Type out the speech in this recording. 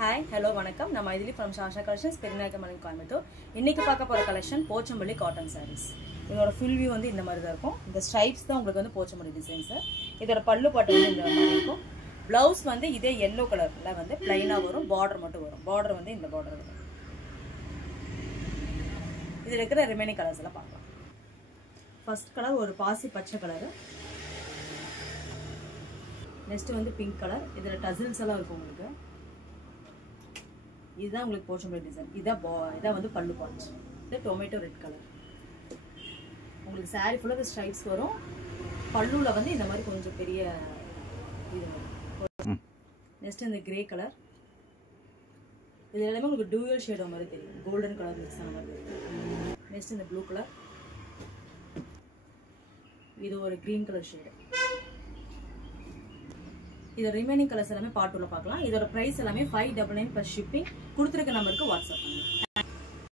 Hi, hello, vanakkam. நான் Maithili from Shasha Collections, பெருநாயக்கமலை Coimbatore. இன்னைக்கு பார்க்க போற கலெக்ஷன் போச்சம்பள்ளி காட்டன் sarees. இதோட full view வந்து இந்த மாதிரி தான் இருக்கும். இந்த stripes தான் உங்களுக்கு வந்து போச்சம்பள்ளி டிசைன்ஸ். இதோட பல்லு பாட்டு வந்து இந்த மாதிரி இருக்கும். Blouse வந்து இதே yellow கலர்ல வந்து plain ஆ வரும், border மட்டும் வரும். Border வந்து இந்த border வரும். இதுல இருக்கிற ரிமைனிங் கலர்ஸ் எல்லாம் பார்க்கலாம். ஃபர்ஸ்ட் கலர் ஒரு பாசி பச்சை கலர். நெக்ஸ்ட் வந்து பிங்க் கலர். இதுல டசில்ஸ் எல்லாம் இருக்கும் உங்களுக்கு. இதுதான் உங்களுக்கு போச்சம்பள்ளி டிசைன். இதான் வந்து பல்லு பாட். இது டொமேட்டோ ரெட் கலர். உங்களுக்கு saree ஃபுல்லா இந்த ஸ்ட்ரைப்ஸ் வரும். பல்லுல வந்து இந்த மாதிரி கொஞ்சம் பெரிய இது வரும். நெக்ஸ்ட் இந்த கிரே கலர். இது எல்லாமே உங்களுக்கு டூயல் ஷேட் மாதிரி தெரியும். கோல்டன் கலர் மிக்ஸ் ஆன மாதிரி தெரியும். நெக்ஸ்ட் இந்த ப்ளூ கலர். இது ஒரு green கலர் ஷேட். இது ரிமைனிங் கலர்ஸ் எல்லாமே பார்ட் 2ல பார்க்கலாம். இதோட பிரைஸ் எல்லாமே 599 plus shipping. கொடுத்திருக்க நம்பருக்கு வாட்ஸ்அப் பண்ணுங்க.